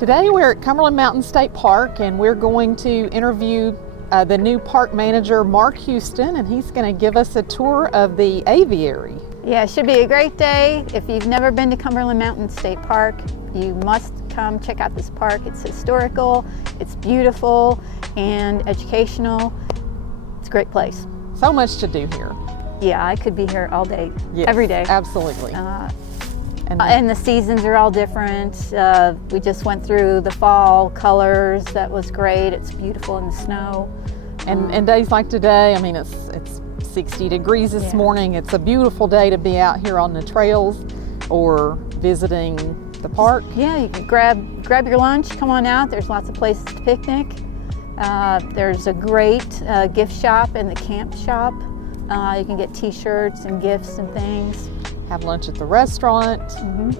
Today we're at Cumberland Mountain State Park and we're going to interview the new park manager, Mark Houston, and he's going to give us a tour of the aviary. Yeah, it should be a great day. If you've never been to Cumberland Mountain State Park, you must come check out this park. It's historical, it's beautiful, and educational. It's a great place. So much to do here. Yeah, I could be here all day, Yes, every day. Absolutely. And the seasons are all different. We just went through the fall colors. That was great. It's beautiful in the snow. And days like today, I mean, it's 60 degrees this morning. It's a beautiful day to be out here on the trails or visiting the park. Yeah, you can grab your lunch, come on out. There's lots of places to picnic. There's a great gift shop in the camp shop. You can get t-shirts and gifts and things. Have lunch at the restaurant.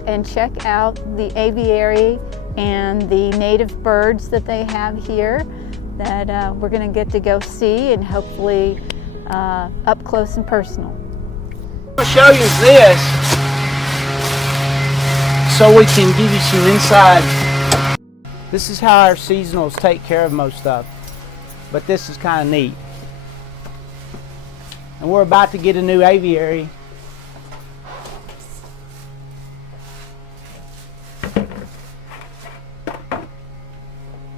And check out the aviary and the native birds that they have here that we're going to get to go see, and hopefully up close and personal. I'll show you this so we can give you some insight. This is how our seasonals take care of most stuff, but this is kind of neat. And we're about to get a new aviary.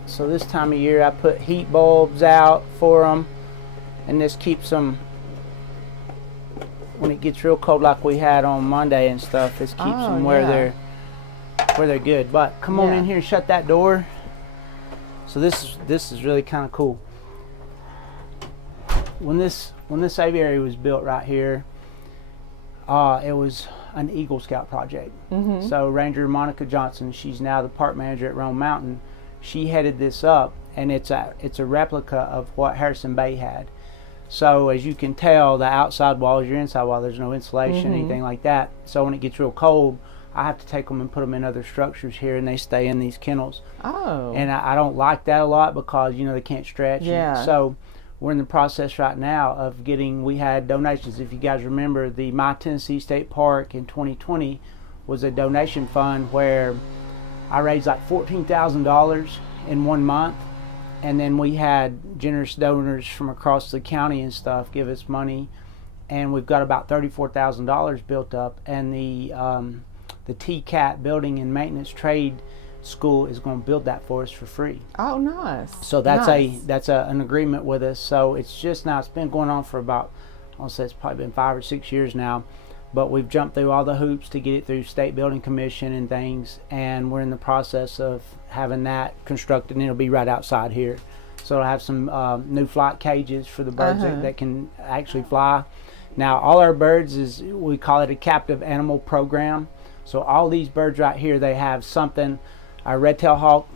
So this time of year I put heat bulbs out for them, and this keeps them, when it gets real cold like we had on Monday and stuff, this keeps them where they're good. But come on in here and shut that door. So this is really kind of cool. When this aviary was built right here, it was an Eagle Scout project. So Ranger Monica Johnson, she's now the park manager at Rome Mountain, she headed this up, and it's a replica of what Harrison Bay had. So as you can tell, the outside wall is your inside wall. There's no insulation, anything like that. So when it gets real cold, I have to take them and put them in other structures here, and they stay in these kennels. And I don't like that a lot because, you know, they can't stretch. So we're in the process right now of getting, we had donations. If you guys remember, the My Tennessee State Park in 2020 was a donation fund where I raised like $14,000 in 1 month, and then we had generous donors from across the county and stuff give us money, and we've got about $34,000 built up. And the TCAT Building and Maintenance Trade School is going to build that for us for free. Oh, nice. So that's an agreement with us. So it's just now, it's been going on for about, I'll say it's probably been 5 or 6 years now. But we've jumped through all the hoops to get it through State Building Commission and things, and we're in the process of having that constructed, and it'll be right outside here. So it'll have some new flight cages for the birds that can actually fly. Now all our birds we call it a captive animal program. So all these birds right here, they have something. Our red-tailed hawk,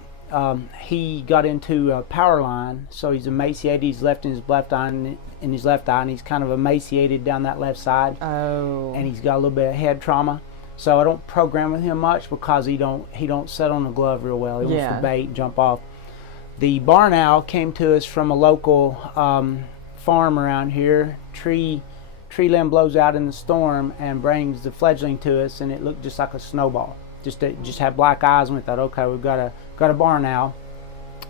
he got into a power line, so he's emaciated. He's left in his left eye, and he's kind of emaciated down that left side. And he's got a little bit of head trauma. So I don't program with him much because he don't set on the glove real well. He wants to bait and jump off. The barn owl came to us from a local farm around here. Tree limb blows out in the storm and brings the fledgling to us, and it looked just like a snowball. Just had black eyes, and we thought, okay, we've got a barn owl,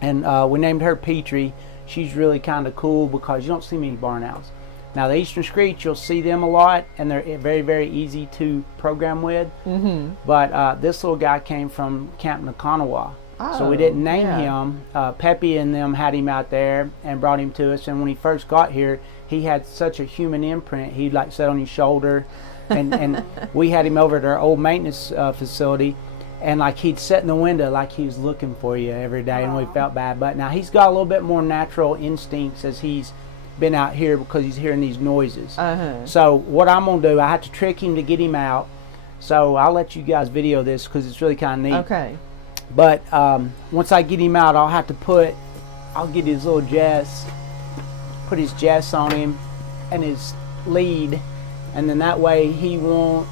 and we named her Petrie. She's really kind of cool because you don't see many barn owls. Now the eastern screech, you'll see them a lot, and they're very, very easy to program with. But this little guy came from Camp Nakanawa, so we didn't name him. Peppy and them had him out there and brought him to us, and when he first got here, he had such a human imprint. He'd like sit on your shoulder, and we had him over at our old maintenance facility, and like he'd sit in the window like he was looking for you every day, and we felt bad. But now he's got a little bit more natural instincts as he's been out here because he's hearing these noises. So what I'm gonna do, I have to trick him to get him out, so I'll let you guys video this because it's really kind of neat. But once I get him out, I'll get his little jess, put his jess on him and his lead, and then that way he won't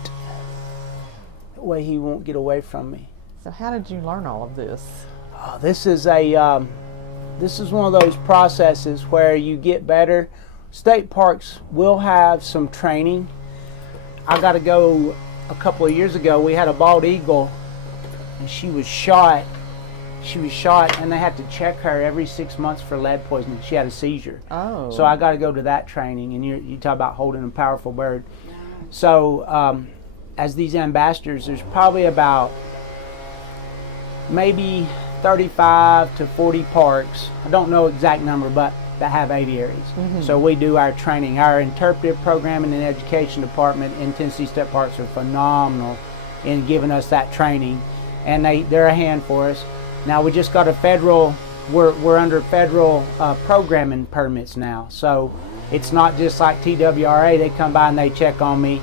get away from me. So how did you learn all of this? This is one of those processes where you get better. State parks will have some training. I got to go a couple of years ago. We had a bald eagle, and she was shot. she was shot, and they had to check her every 6 months for lead poisoning. She had a seizure. Oh. So I got to go to that training, and you talk about holding a powerful bird. So as these ambassadors, there's probably about maybe 35 to 40 parks. I don't know exact number, but that have aviaries. So we do our training. Our interpretive programming and education department in Tennessee State Parks are phenomenal in giving us that training, and they're a hand for us. Now we just got a federal, we're under federal programming permits now, so it's not just like TWRA, they come by and they check on me,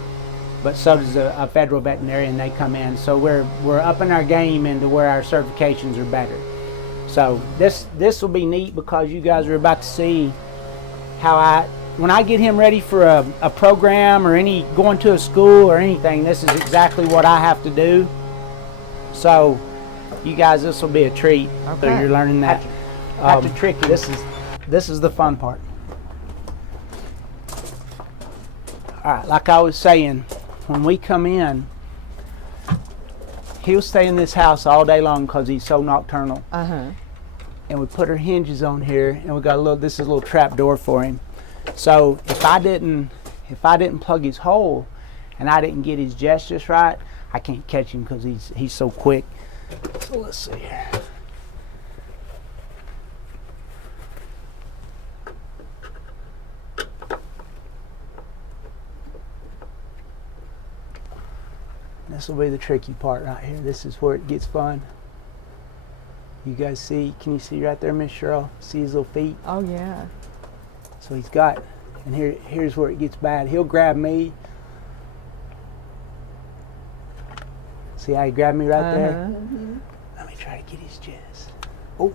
but so does a federal veterinarian, they come in. So we're upping our game into where our certifications are better. So this will be neat, because you guys are about to see how when I get him ready for a program or going to a school or anything, this is exactly what I have to do. So you guys, this will be a treat. Okay. So you're learning that. Have to trick you. This is the fun part. All right, like I was saying, when we come in, he'll stay in this house all day long because he's so nocturnal. And we put our hinges on here, and we got this is a little trap door for him. So if I didn't plug his hole and I didn't get his jets just right, I can't catch him because he's so quick. So let's see here. This will be the tricky part right here. This is where it gets fun. You guys see, can you see right there, Miss Cheryl? See his little feet? Oh yeah. So he's got, and here's where it gets bad. He'll grab me. See how he grabbed me right there? Let me try to get his chest. Oh.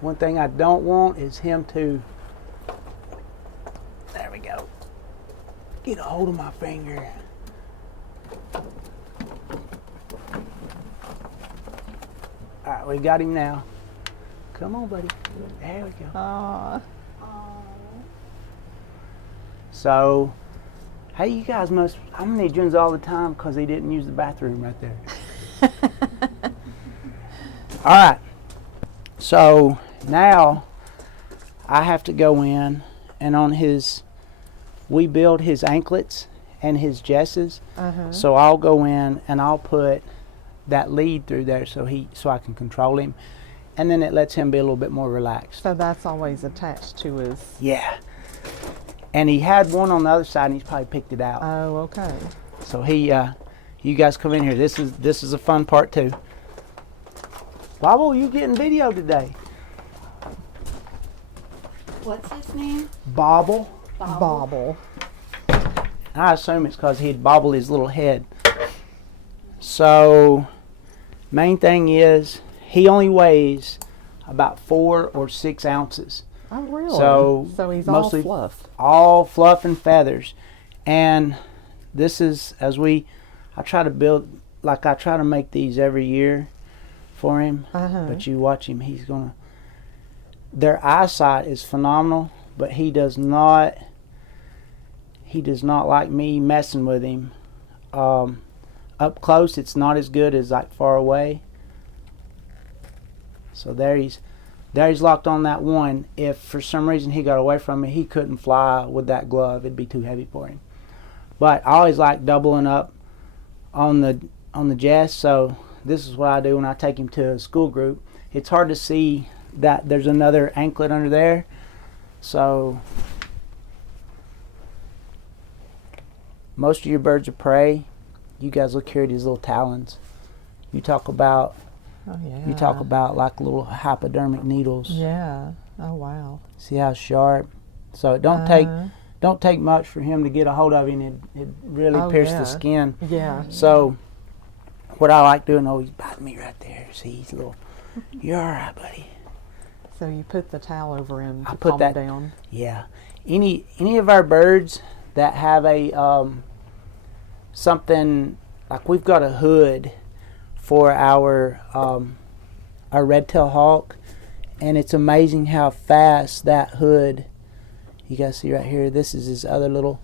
One thing I don't want is him to, there we go, get a hold of my finger. All right, we got him now. Come on, buddy. There we go. Aww. So, hey, you guys I'm gonna need Junes all the time because he didn't use the bathroom right there. All right. So now I have to go in, and on we build his anklets and his jesses. So I'll go in and I'll put that lead through there so I can control him, and then it lets him be a little bit more relaxed. So that's always attached to his. Yeah. And he had one on the other side, and he's probably picked it out. Oh, okay. So you guys come in here. This is a fun part too. Bobble, you getting video today? What's his name? Bobble. Bobble. I assume it's because he'd bobble his little head. So, main thing is, he only weighs about 4 or 6 ounces. Oh, really? So he's mostly all fluff. All fluff and feathers. And this is, I try to make these every year for him. But you watch him, their eyesight is phenomenal, but he does not like me messing with him. Up close, it's not as good as like far away. So there he's locked on that one. If for some reason he got away from me, he couldn't fly with that glove. It'd be too heavy for him. But I always like doubling up on the jess. So this is what I do when I take him to a school group. It's hard to see that there's another anklet under there. So most of your birds of prey, you guys look here at his little talons. You talk about like little hypodermic needles. Yeah. Oh wow. See how sharp? So it don't take much for him to get a hold of him. It really pierce the skin. Yeah. So what I like doing, he's biting me right there. See, he's a little. You're all right, buddy. So you put the towel over him to put calm that down. Yeah. Any of our birds that have a something like, we've got a hood for our red-tailed hawk, and it's amazing how fast that hood. You guys see right here. This is his other little.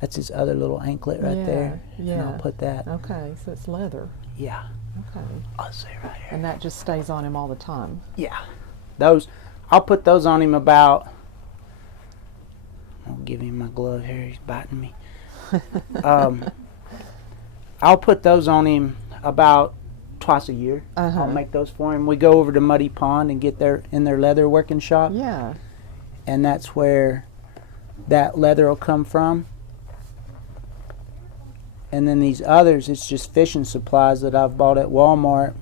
That's his other little anklet right there. Yeah. And I'll put that. Okay, so it's leather. Yeah. Okay. I'll say right here. And that just stays on him all the time. Yeah. Those, I'll put those on him about, I'll give him my glove here, he's biting me. I'll put those on him about twice a year. I'll make those for him. We go over to Muddy Pond and get in their leather working shop. Yeah. And that's where that leather will come from. And then these others, it's just fishing supplies that I've bought at Walmart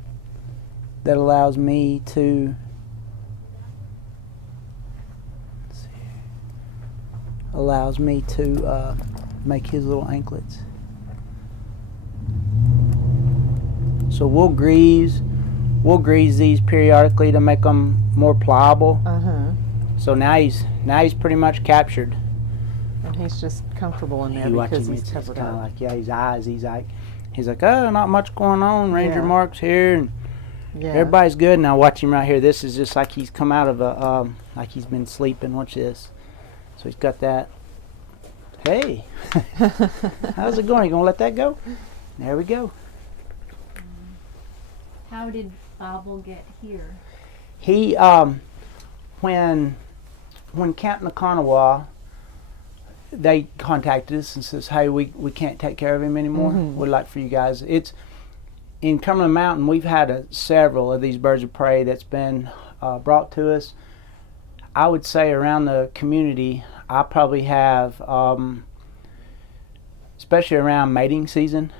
that allows me to, make his little anklets. So we'll grease these periodically to make them more pliable. So now he's pretty much captured. And he's just comfortable in there He because watches me. he's It's covered kind of up. like, yeah, his eyes. He's like, oh, not much going on. Ranger Mark's here, and Yeah. everybody's good. Now watch him right here. This is just like he's come out of a like he's been sleeping. Watch this. So he's got that. Hey, how's it going? You gonna let that go? There we go. How did Bobble get here? He when Camp Nakanawa, they contacted us and says, hey, we can't take care of him anymore. We'd like for you guys. It's in Cumberland Mountain. We've had several of these birds of prey that's been brought to us. I would say around the community, I probably have, especially around mating season,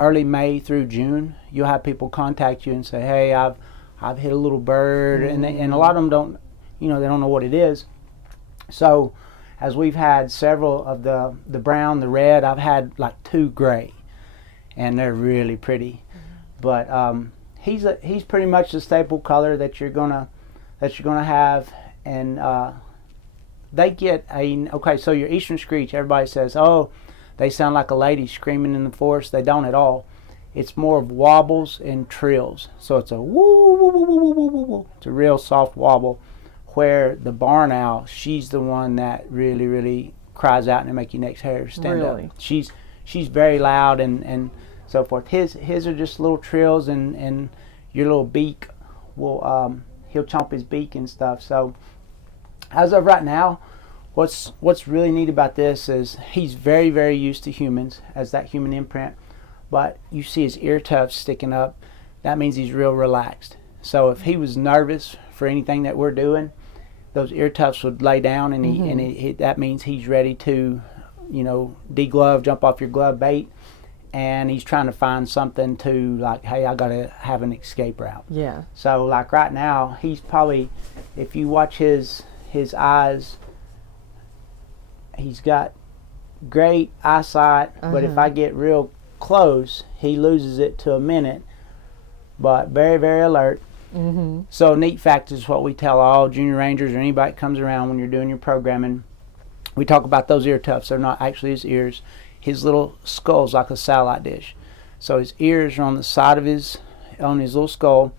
early May through June, you'll have people contact you and say, hey, I've hit a little bird, and a lot of them don't, they don't know what it is. So as we've had several of the brown, the red, I've had like 2 gray, and they're really pretty. But he's pretty much the staple color that you're gonna have, and they get okay. So your eastern screech, everybody says, oh, they sound like a lady screaming in the forest. They don't at all. It's more of wobbles and trills. So it's a woo woo woo woo woo woo woo. It's a real soft wobble. Where the barn owl, she's the one that really, really cries out and make your next hair stand up. She's very loud and so forth. His are just little trills, and your little beak will he'll chomp his beak and stuff. So as of right now, what's really neat about this is he's very, very used to humans as that human imprint, but you see his ear tufts sticking up. That means he's real relaxed. So if he was nervous for anything that we're doing, those ear tufts would lay down, and that means he's ready to, deglove, jump off your glove bait, and he's trying to find something to, like, hey, I gotta have an escape route. Yeah. So like right now, he's probably, if you watch his eyes, he's got great eyesight, but if I get real close, he loses it to a minute, but very, very alert. So neat fact is what we tell all junior rangers or anybody that comes around when you're doing your programming. We talk about those ear tufts. They're not actually his ears. His little skull's like a satellite dish. So his ears are on the side of his little skull,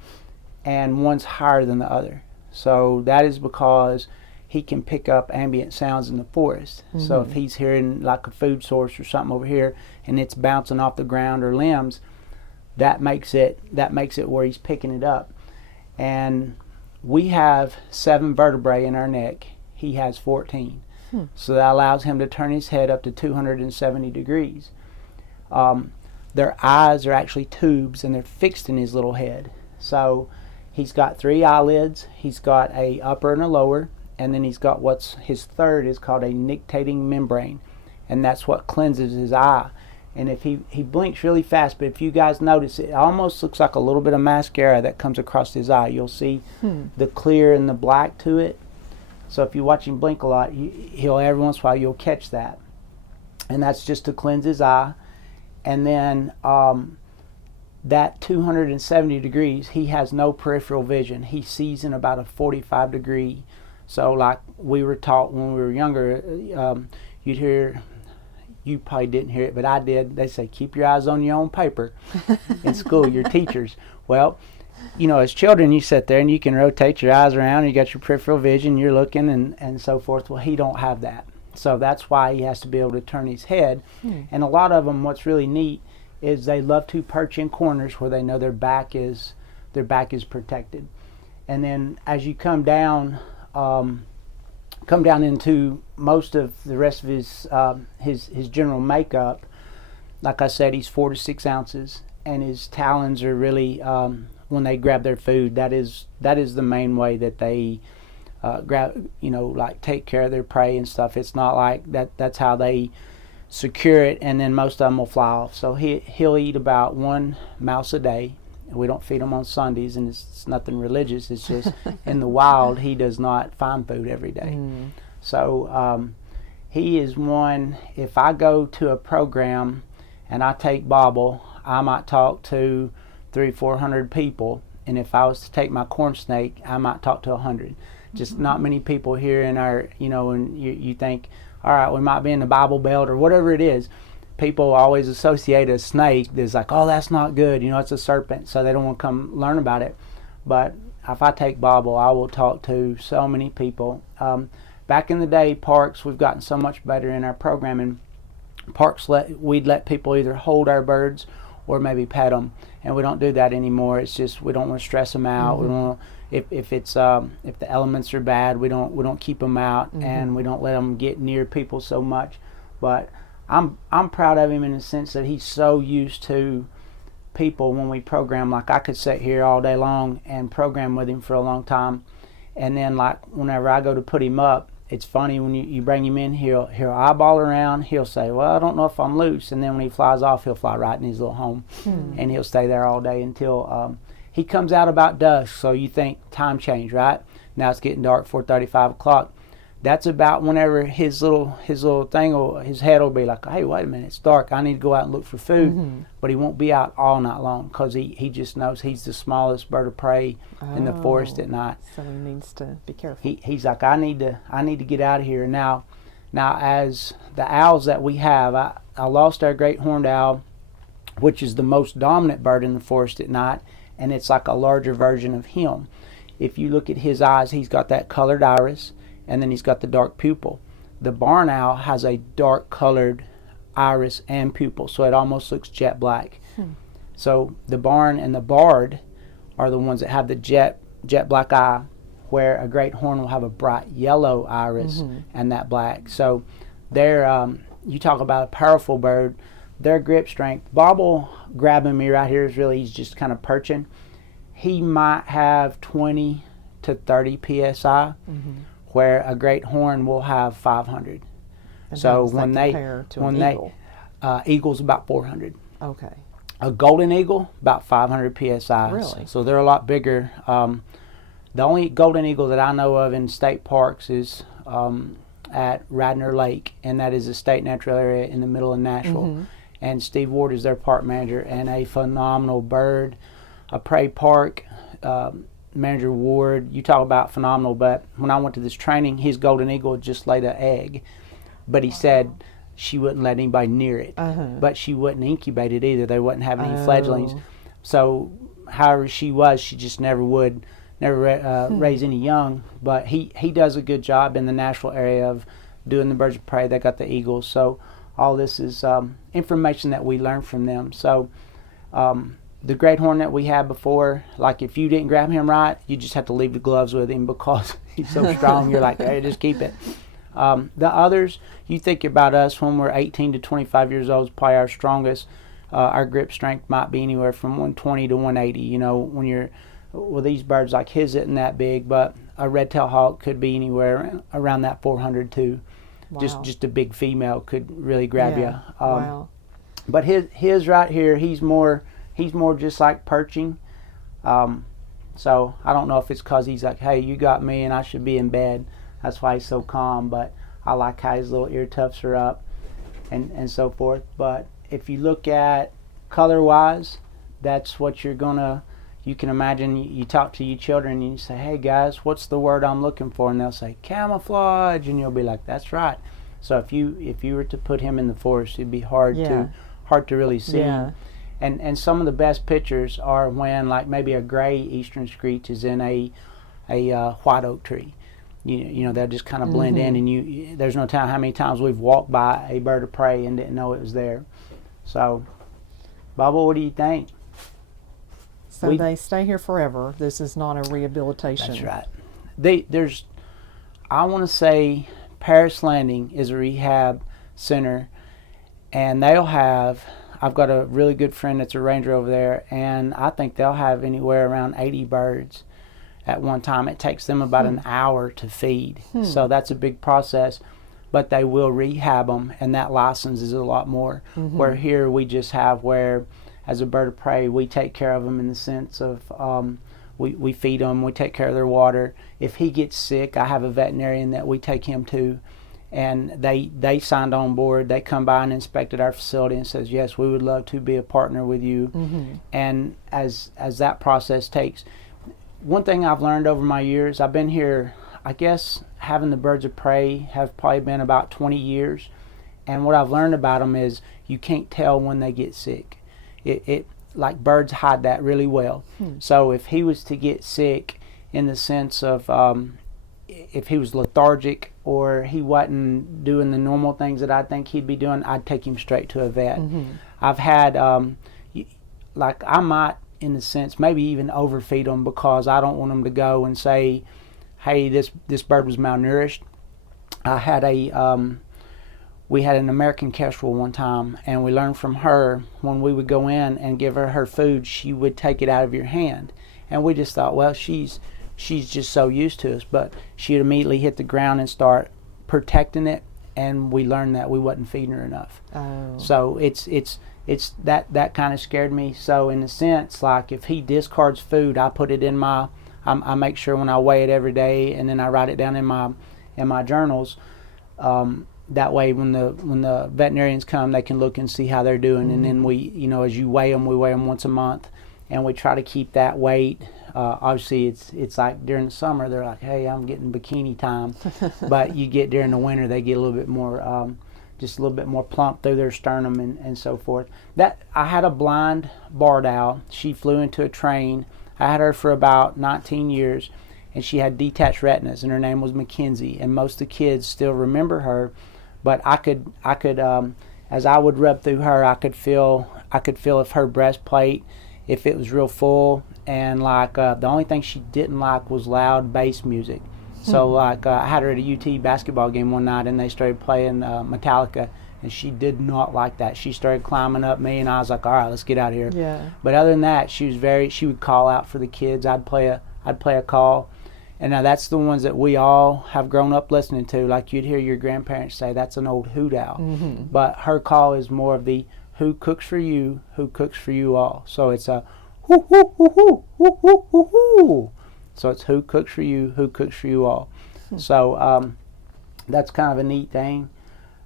and one's higher than the other. So that is because he can pick up ambient sounds in the forest. So if he's hearing like a food source or something over here and it's bouncing off the ground or limbs, that makes it where he's picking it up. And we have 7 vertebrae in our neck. He has 14. So that allows him to turn his head up to 270 degrees. Their eyes are actually tubes, and they're fixed in his little head. So he's got 3 eyelids. He's got a upper and a lower, and then he's got his third is called a nictitating membrane, and that's what cleanses his eye. And if he blinks really fast, but if you guys notice, it almost looks like a little bit of mascara that comes across his eye. You'll see the clear and the black to it. So if you watch him blink a lot, he'll every once in a while you'll catch that, and that's just to cleanse his eye. And then that 270 degrees, he has no peripheral vision. He sees in about a 45 degree. So like we were taught when we were younger, you'd hear. You probably didn't hear it, but I did. They say, keep your eyes on your own paper in school, your teachers. Well, as children, you sit there and you can rotate your eyes around, and you got your peripheral vision, you're looking and so forth. Well, he don't have that. So that's why he has to be able to turn his head. And a lot of them, what's really neat is they love to perch in corners where they know their back is protected. And then as you come down into most of the rest of his general makeup, like I said, he's 4 to 6 ounces, and his talons are really when they grab their food, that is the main way that they grab, like take care of their prey and stuff. It's not like that's how they secure it, and then most of them will fly off. So he'll eat about 1 mouse a day. We don't feed him on Sundays, and it's nothing religious. It's just in the wild, he does not find food every day. So he is one, if I go to a program and I take Bobble, I might talk to 300-400 people, and if I was to take my corn snake, I might talk to 100. Just not many people here in our, and you think, all right, we might be in the Bible Belt or whatever it is. People always associate a snake. There's like, oh, that's not good. It's a serpent, so they don't want to come learn about it. But if I take Bobble, I will talk to so many people. Back in the day, parks, we've gotten so much better in our programming. Parks, we'd let people either hold our birds or maybe pet them, and we don't do that anymore. It's just we don't want to stress them out. We don't want if the elements are bad, we don't keep them out, and we don't let them get near people so much. But I'm proud of him in the sense that he's so used to people when we program. Like I could sit here all day long and program with him for a long time, and then like whenever I go to put him up, it's funny when you bring him in, he'll eyeball around, he'll say, well, I don't know if I'm loose, and then when he flies off, he'll fly right in his little home, and he'll stay there all day until he comes out about dusk. So you think time change, right? Now it's getting dark, 4:30, 5 o'clock. That's about whenever his little thing, his head will be like, hey, wait a minute, it's dark, I need to go out and look for food. But he won't be out all night long because he just knows he's the smallest bird of prey in the forest at night. So he needs to be careful. He's like, I need to get out of here. Now as the owls that we have, I lost our great horned owl, which is the most dominant bird in the forest at night, and it's like a larger version of him. If you look at his eyes, he's got that colored iris, and then he's got the dark pupil. The barn owl has a dark colored iris and pupil, so it almost looks jet black. So the barn and the barred are the ones that have the jet black eye, where a great horn will have a bright yellow iris and that black. So they're you talk about a powerful bird, their grip strength. Bobble grabbing me right here is really, he's just kind of perching. He might have 20 to 30 psi, where a great horn will have 500. And so when eagle? Eagle's about 400. Okay. A golden eagle, about 500 psi. Really? So they're a lot bigger. The only golden eagle that I know of in state parks is at Byrd Lake, and that is a state natural area in the middle of Nashville. And Steve Ward is their park manager, and a phenomenal bird, a prey park. Manager Ward, you talk about phenomenal, but when I went to this training, his golden eagle just laid an egg, but he said she wouldn't let anybody near it, but she wouldn't incubate it either. They wouldn't have any fledglings. So however she just never raise any young, but he does a good job in the Nashville area of doing the birds of prey. They got the eagles, so all this is information that we learn from them. So the great horn that we had before, like if you didn't grab him right, you just have to leave the gloves with him because he's so strong. You're like, hey, just keep it. The others, you think about us when we're 18 to 25 years old, is probably our strongest. Our grip strength might be anywhere from 120 to 180. When you're with these birds, like his isn't that big, but a red-tailed hawk could be anywhere around that 400 too. Wow. Just a big female could really grab you. Wow. But his right here, he's more just like perching. So I don't know if it's because he's like, hey, you got me and I should be in bed. That's why he's so calm. But I like how his little ear tufts are up and so forth. But if you look at color-wise, that's what you can imagine. You talk to your children and you say, hey guys, what's the word I'm looking for? And they'll say camouflage, and you'll be like, that's right. So if you were to put him in the forest, it'd be hard to really see him. And some of the best pictures are when, like, maybe a gray eastern screech is in a white oak tree. They'll just kind of blend in, and there's no telling how many times we've walked by a bird of prey and didn't know it was there. So, Bobble, what do you think? So they stay here forever. This is not a rehabilitation. That's right. I want to say Paris Landing is a rehab center, and I've got a really good friend that's a ranger over there, and I think they'll have anywhere around 80 birds at one time. It takes them about an hour to feed, so that's a big process, but they will rehab them, and that license is a lot more. Where here we just have where, as a bird of prey, we take care of them in the sense of we feed them, we take care of their water. If he gets sick, I have a veterinarian that we take him to, and they signed on board. They come by and inspected our facility and says, yes, we would love to be a partner with you. And as that process takes, one thing I've learned over my years, I've been here, I guess having the birds of prey have probably been about 20 years, and what I've learned about them is you can't tell when they get sick. It like birds hide that really well. So if he was to get sick in the sense of if he was lethargic or he wasn't doing the normal things that I think he'd be doing, I'd take him straight to a vet. I've had like I might in a sense maybe even overfeed them because I don't want them to go and say, hey, this bird was malnourished. I had we had an American kestrel one time, and we learned from her when we would go in and give her food, she would take it out of your hand, and we just thought, well, she's just so used to us, but she'd immediately hit the ground and start protecting it, and we learned that we wasn't feeding her enough. So it's that kind of scared me. So in a sense, like if he discards food, I put it in I make sure when I weigh it every day, and then I write it down in my journals. That way, when the veterinarians come, they can look and see how they're doing. And then we, as you weigh them, we weigh them once a month, and we try to keep that weight. Obviously, it's like during the summer, they're like, hey, I'm getting bikini time. But you get during the winter, they get a little bit more, just a little bit more plump through their sternum and so forth. I had a blind barred owl. She flew into a train. I had her for about 19 years, and she had detached retinas, and her name was Mackenzie. And most of the kids still remember her, but I could as I would rub through her, I could feel if her breastplate, if it was real full, and like the only thing she didn't like was loud bass music. So like I had her at a UT basketball game one night, and they started playing Metallica, and she did not like that. She started climbing up me, and I was like, all right, let's get out of here. Yeah. But other than that, she would call out for the kids. I'd play a call. And now that's the ones that we all have grown up listening to. Like you'd hear your grandparents say, that's an old hoot owl. But her call is more of the who cooks for you all. So it's a hoo hoo hoo hoo hoo hoo hoo hoo. So it's who cooks for you all. So that's kind of a neat thing.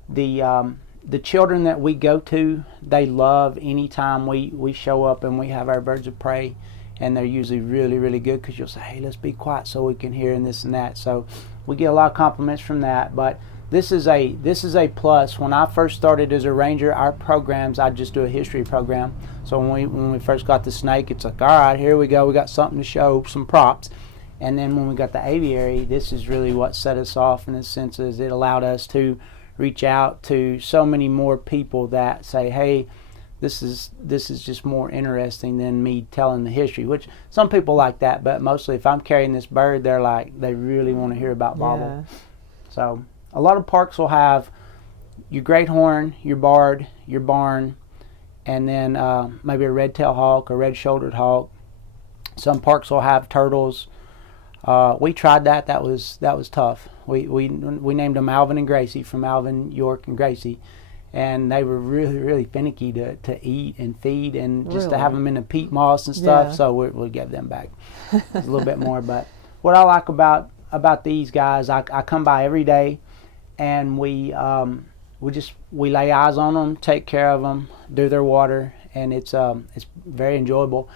The children that we go to, they love anytime we show up and we have our birds of prey. And they're usually really, really good because you'll say, hey, let's be quiet so we can hear and this and that. So we get a lot of compliments from that. But this is a plus. When I first started as a ranger, our programs, I'd just do a history program. So when we first got the snake, it's like, all right, here we go. We got something to show, some props. And then when we got the aviary, this is really what set us off in the sense is it allowed us to reach out to so many more people that say, hey, this is just more interesting than me telling the history, which some people like that, but mostly if I'm carrying this bird, they really want to hear about Bobble. Yeah. So a lot of parks will have your great horn, your barred, your barn, and then maybe a red-tailed hawk, a red-shouldered hawk. Some parks will have turtles. We tried that. That was tough. We named them Alvin and Gracie from Alvin, York, and Gracie. And they were really, really finicky to eat and feed, and just to have them in the peat moss and stuff. Yeah. So we'll give them back a little bit more. But what I like about these guys, I come by every day, and we lay eyes on them, take care of them, do their water, and it's very enjoyable.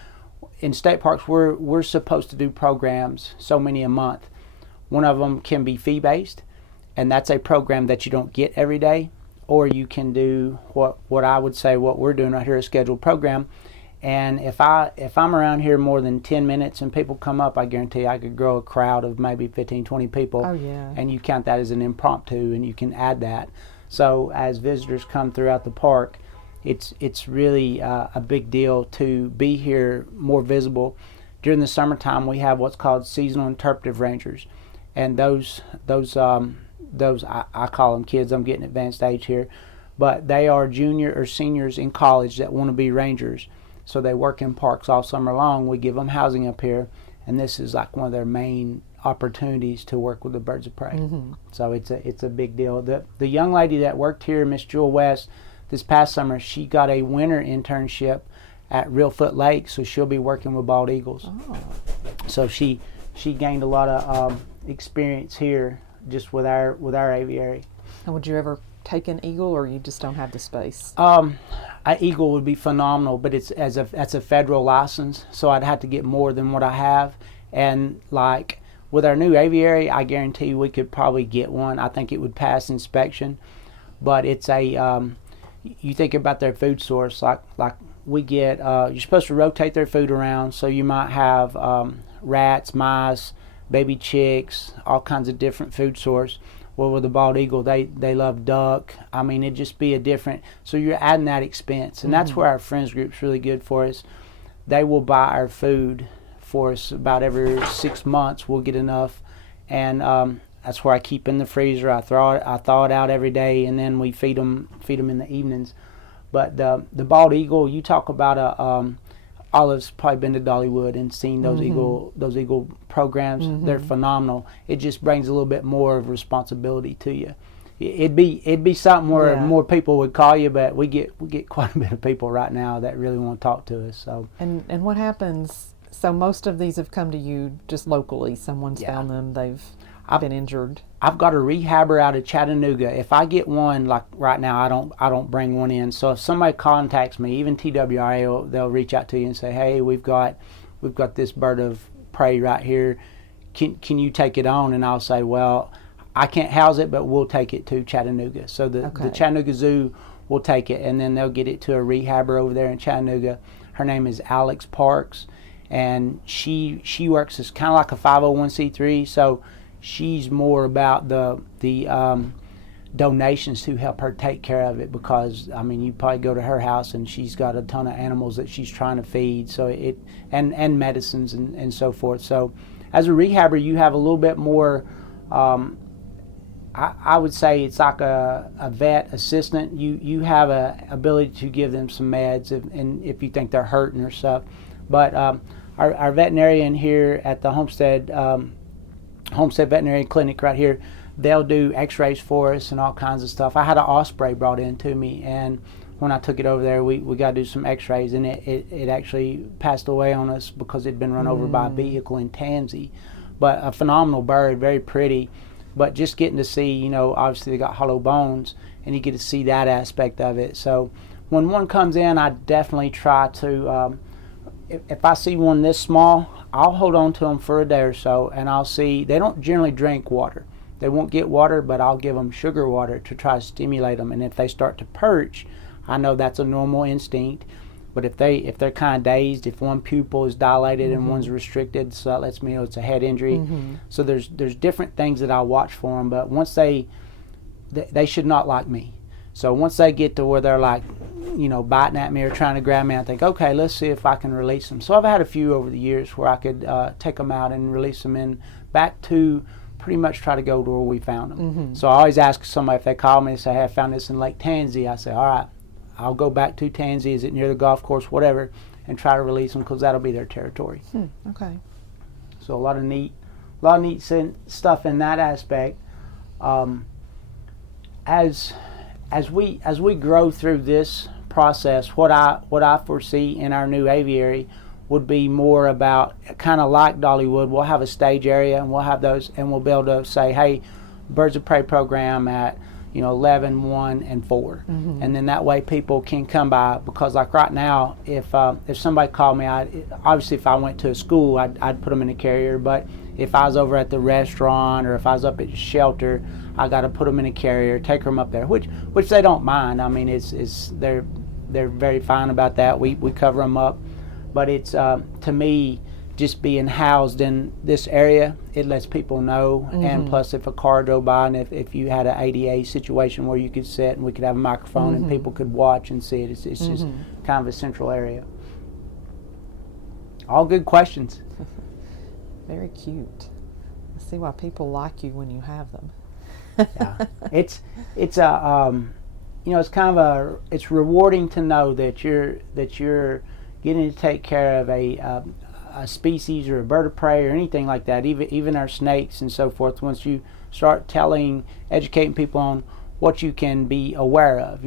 In state parks, we're supposed to do programs, so many a month. One of them can be fee-based, and that's a program that you don't get every day. Or you can do what I would say what we're doing right here, a scheduled program. And if I'm around here more than 10 minutes and people come up, I guarantee I could grow a crowd of maybe 15, 20 people. Oh, yeah. And you count that as an impromptu, and you can add that. So as visitors come throughout the park, it's really a big deal to be here more visible. During the summertime, we have what's called seasonal interpretive rangers, and those I call them kids. I'm getting advanced age here, but they are junior or seniors in college that want to be rangers. So they work in parks all summer long. We give them housing up here, and this is like one of their main opportunities to work with the birds of prey. So it's a big deal. The young lady that worked here, Miss Jewel West, this past summer, she got a winter internship at Reelfoot Lake, so she'll be working with bald eagles. So she gained a lot of experience here just with our aviary. And would you ever take an eagle, or you just don't have the space? An eagle would be phenomenal, but that's a federal license, so I'd have to get more than what I have. And like with our new aviary, I guarantee you we could probably get one. I think it would pass inspection, but it's you think about their food source, like we get, you're supposed to rotate their food around, so you might have rats, mice, baby chicks, all kinds of different food source. Well, with the bald eagle, they love duck. I mean, it'd just be a different, so you're adding that expense, and that's where our friends group's really good for us. They will buy our food for us about every 6 months. We'll get enough, and that's where I keep in the freezer. I thaw it out every day, and then we feed them in the evenings. But the bald eagle, you talk about Olive's probably been to Dollywood and seen those eagle programs. They're phenomenal. It just brings a little bit more of responsibility to you. It'd be something where more people would call you, but we get quite a bit of people right now that really want to talk to us. So and what happens? So most of these have come to you just locally. Someone's found them. They've been injured. I've got a rehabber out of Chattanooga. If I get one, like right now, I don't bring one in. So if somebody contacts me, even TWRA, they'll reach out to you and say, hey, we've got this bird of prey right here. Can you take it on? And I'll say, well, I can't house it, but we'll take it to Chattanooga. So the Chattanooga Zoo will take it, and then they'll get it to a rehabber over there in Chattanooga. Her name is Alex Parks, and she works as kind of like a 501c3. So she's more about the donations to help her take care of it, because I mean, you probably go to her house and she's got a ton of animals that she's trying to feed, so and medicines and so forth. So as a rehabber, you have a little bit more, I would say it's like a vet assistant. You have a ability to give them some meds and if you think they're hurting or stuff. But our veterinarian here at the Homestead Veterinary Clinic right here, they'll do x-rays for us and all kinds of stuff. I had an osprey brought in to me, and when I took it over there, we got to do some x-rays, and it actually passed away on us because it'd been run over by a vehicle in Tansy. But a phenomenal bird, very pretty, but just getting to see, obviously they got hollow bones, and you get to see that aspect of it. So when one comes in, I definitely try to, if I see one this small, I'll hold on to them for a day or so, and I'll see, they don't generally drink water. They won't get water, but I'll give them sugar water to try to stimulate them. And if they start to perch, I know that's a normal instinct. But if they're kind of dazed, if one pupil is dilated and one's restricted, so that lets me know it's a head injury. So there's different things that I watch for them. But once they should not like me. So once they get to where they're like, biting at me or trying to grab me, I think, okay, let's see if I can release them. So I've had a few over the years where I could take them out and release them in back to pretty much try to go to where we found them. So I always ask somebody, if they call me and say, hey, I found this in Lake Tansy, I say, all right, I'll go back to Tansy, is it near the golf course, whatever, and try to release them, because that'll be their territory. Okay. So a lot of neat stuff in that aspect. As we grow through this process, what I foresee in our new aviary would be more about, kind of like Dollywood, we'll have a stage area, and we'll have those, and we'll be able to say, hey, birds of prey program at 11, 1, and 4, and then that way people can come by, because like right now, if somebody called me, obviously if I went to a school, I'd put them in a carrier, but if I was over at the restaurant or if I was up at the shelter, I got to put them in a carrier, take them up there, which they don't mind. I mean, they're very fine about that. We cover them up, but it's to me, just being housed in this area, it lets people know. And plus, if a car drove by, and if you had an ADA situation where you could sit and we could have a microphone and people could watch and see it, it's just kind of a central area. All good questions. Very cute. I see why people like you when you have them. Yeah, it's a it's kind of it's rewarding to know that you're getting to take care of a species or a bird of prey or anything like that. Even our snakes and so forth. Once you start educating people on what you can be aware of,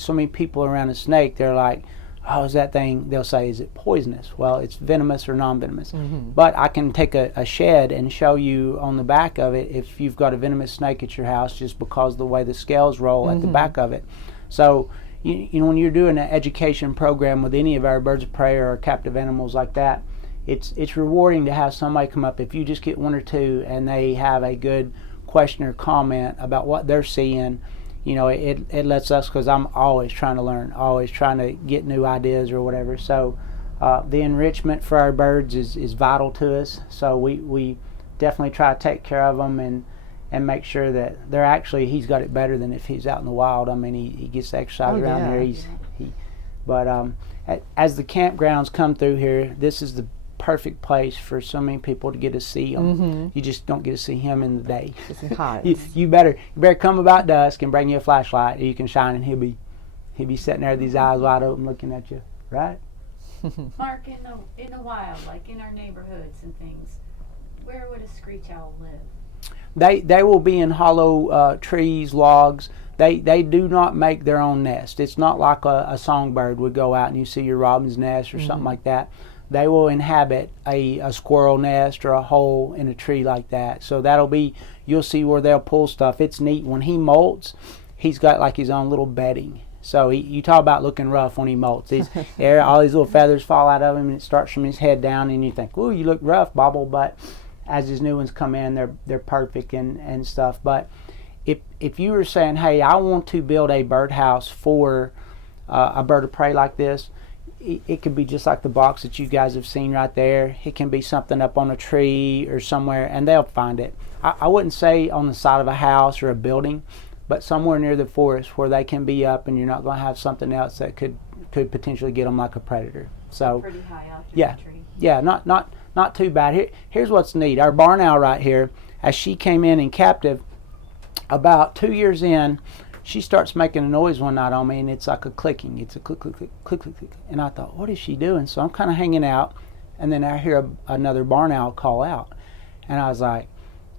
so many people around a snake, they're like, "Oh, is that thing?" They'll say, "Is it poisonous?" Well, it's venomous or non-venomous. But I can take a shed and show you on the back of it if you've got a venomous snake at your house, just because of the way the scales roll at the back of it. So, when you're doing an education program with any of our birds of prey or captive animals like that, it's rewarding to have somebody come up. If you just get one or two and they have a good question or comment about what they're seeing, it lets us, because I'm always trying to learn, always trying to get new ideas or whatever. So the enrichment for our birds is vital to us. So we definitely try to take care of them and make sure that he's got it better than if he's out in the wild. I mean, he gets to exercise around here. But as the campgrounds come through here, this is the perfect place for so many people to get to see him. You just don't get to see him in the day. you better come about dusk and bring you a flashlight, you can shine, and he'll be sitting there with these eyes wide open looking at you, right? Mark, in the wild, like in our neighborhoods and things, where would a screech owl live? They will be in hollow trees, logs. They do not make their own nest. It's not like a songbird would go out and you see your robin's nest or something like that. They will inhabit a squirrel nest or a hole in a tree like that. So you'll see where they'll pull stuff. It's neat. When he molts, he's got like his own little bedding. So you talk about looking rough when he molts. All these little feathers fall out of him, and it starts from his head down, and you think, "Ooh, you look rough, Bobble." But as his new ones come in, they're perfect and stuff. But if you were saying, "Hey, I want to build a birdhouse for a bird of prey like this," it could be just like the box that you guys have seen right there. It can be something up on a tree or somewhere, and they'll find it. I wouldn't say on the side of a house or a building, but somewhere near the forest where they can be up and you're not going to have something else that could potentially get them, like a predator. So pretty high up in yeah, the tree. Yeah, not too bad. Here's what's neat. Our barn owl right here, as she came in captive, about 2 years in, she starts making a noise one night on me, and it's like a clicking. It's a click, click, click, click, click, click. And I thought, what is she doing? So I'm kind of hanging out, and then I hear another barn owl call out. And I was like,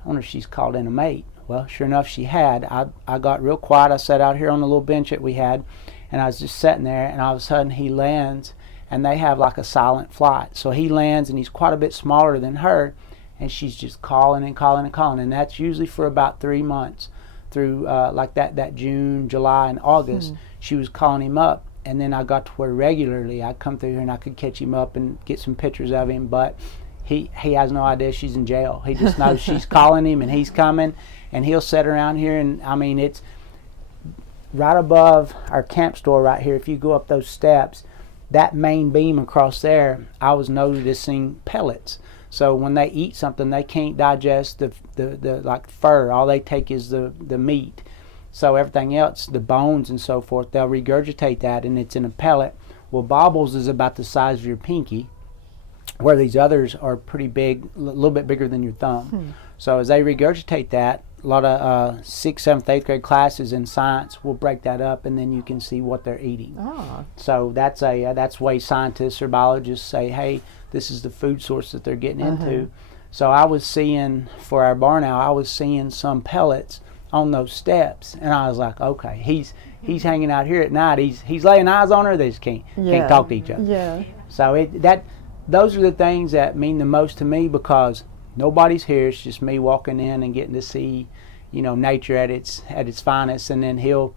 I wonder if she's called in a mate. Well, sure enough, she had. I got real quiet. I sat out here on the little bench that we had, and I was just sitting there, and all of a sudden he lands, and they have like a silent flight. So he lands, and he's quite a bit smaller than her, and she's just calling and calling and calling. And that's usually for about 3 months. Through like that June, July, and August, she was calling him up, and then I got to where regularly I'd come through here and I could catch him up and get some pictures of him, but he has no idea she's in jail. He just knows she's calling him and he's coming, and he'll sit around here, and I mean, it's right above our camp store right here. If you go up those steps, that main beam across there, I was noticing pellets. So when they eat something, they can't digest the like fur. All they take is the meat. So everything else, the bones and so forth, they'll regurgitate that, and it's in a pellet. Well, Bobble's is about the size of your pinky, where these others are pretty big, a little bit bigger than your thumb. So as they regurgitate that, a lot of 6th, 7th, 8th grade classes in science will break that up, and then you can see what they're eating. So that's way scientists or biologists say, hey, this is the food source that they're getting into. So I was seeing, for our barn owl, I was seeing some pellets on those steps, and I was like, okay, he's hanging out here at night. He's laying eyes on her. They just can't talk to each other. Yeah. So those are the things that mean the most to me, because nobody's here. It's just me walking in and getting to see, nature at its finest. And then he'll